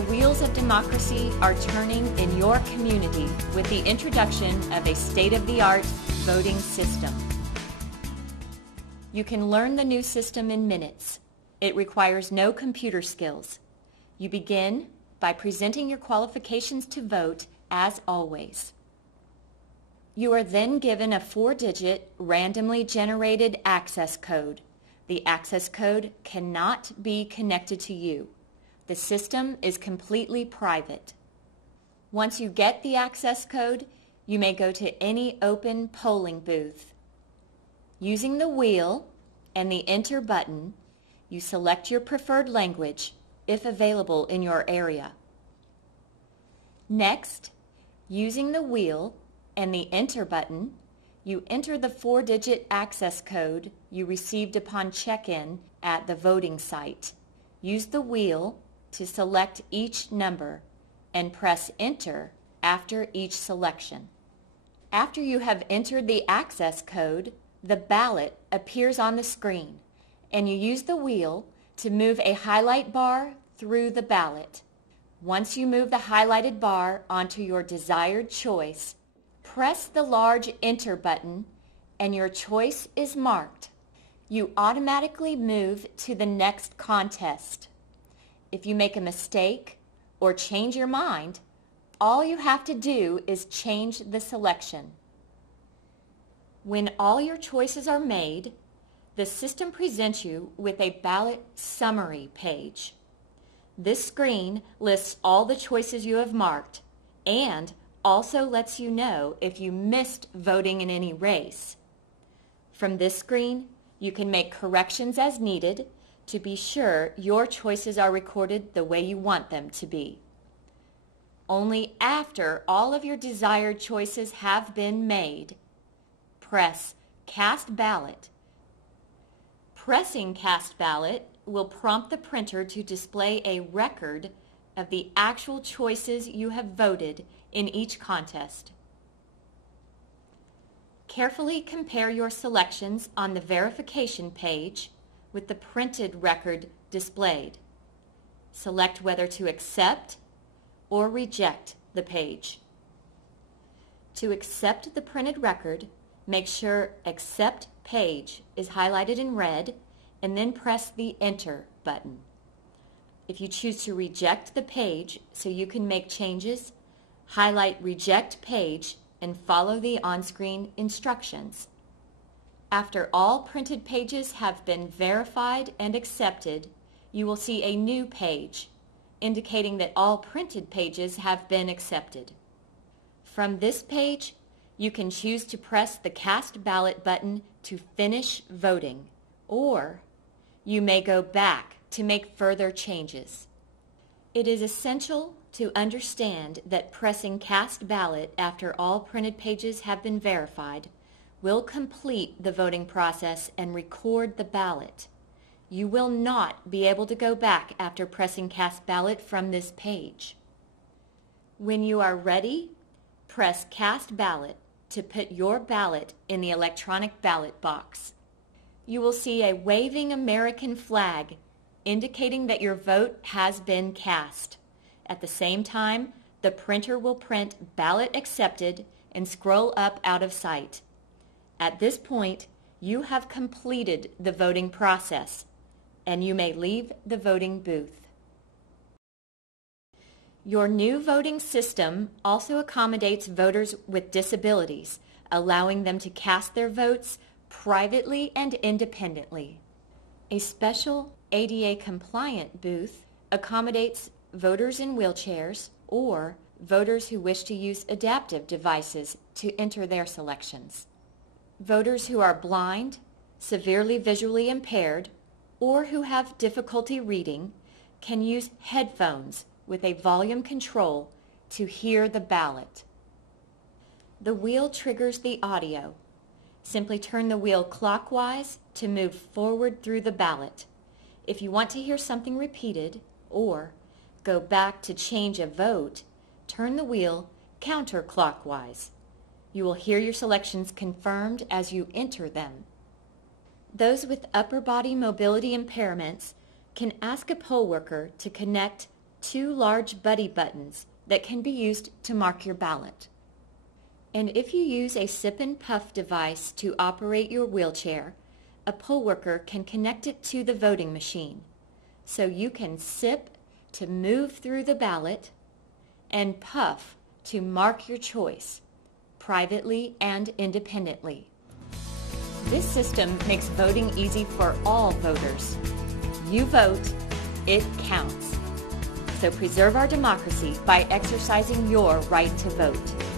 The wheels of democracy are turning in your community with the introduction of a state-of-the-art voting system. You can learn the new system in minutes. It requires no computer skills. You begin by presenting your qualifications to vote as always. You are then given a 4-digit randomly generated access code. The access code cannot be connected to you. The system is completely private. Once you get the access code, you may go to any open polling booth. Using the wheel and the Enter button, you select your preferred language, if available in your area. Next, using the wheel and the Enter button, you enter the 4-digit access code you received upon check-in at the voting site. Use the wheel to select each number and press Enter after each selection. After you have entered the access code, the ballot appears on the screen, and you use the wheel to move a highlight bar through the ballot. Once you move the highlighted bar onto your desired choice, press the large Enter button and your choice is marked. You automatically move to the next contest. If you make a mistake or change your mind, all you have to do is change the selection. When all your choices are made, the system presents you with a ballot summary page. This screen lists all the choices you have marked and also lets you know if you missed voting in any race. From this screen, you can make corrections as needed to be sure your choices are recorded the way you want them to be. Only after all of your desired choices have been made, press Cast Ballot. Pressing Cast Ballot will prompt the printer to display a record of the actual choices you have voted in each contest. Carefully compare your selections on the verification page with the printed record displayed. Select whether to accept or reject the page. To accept the printed record, make sure Accept Page is highlighted in red and then press the Enter button. If you choose to reject the page so you can make changes, highlight Reject Page and follow the on-screen instructions. After all printed pages have been verified and accepted, you will see a new page indicating that all printed pages have been accepted. From this page, you can choose to press the Cast Ballot button to finish voting, or you may go back to make further changes. It is essential to understand that pressing Cast Ballot after all printed pages have been verified will complete the voting process and record the ballot. You will not be able to go back after pressing Cast Ballot from this page. When you are ready, press Cast Ballot to put your ballot in the electronic ballot box. You will see a waving American flag indicating that your vote has been cast. At the same time, the printer will print Ballot Accepted and scroll up out of sight. At this point, you have completed the voting process, and you may leave the voting booth. Your new voting system also accommodates voters with disabilities, allowing them to cast their votes privately and independently. A special ADA-compliant booth accommodates voters in wheelchairs or voters who wish to use adaptive devices to enter their selections. Voters who are blind, severely visually impaired, or who have difficulty reading can use headphones with a volume control to hear the ballot. The wheel triggers the audio. Simply turn the wheel clockwise to move forward through the ballot. If you want to hear something repeated or go back to change a vote, turn the wheel counterclockwise. You will hear your selections confirmed as you enter them. Those with upper body mobility impairments can ask a poll worker to connect 2 large buddy buttons that can be used to mark your ballot. And if you use a sip and puff device to operate your wheelchair, a poll worker can connect it to the voting machine, so you can sip to move through the ballot and puff to mark your choice, privately and independently. This system makes voting easy for all voters. You vote, it counts. So preserve our democracy by exercising your right to vote.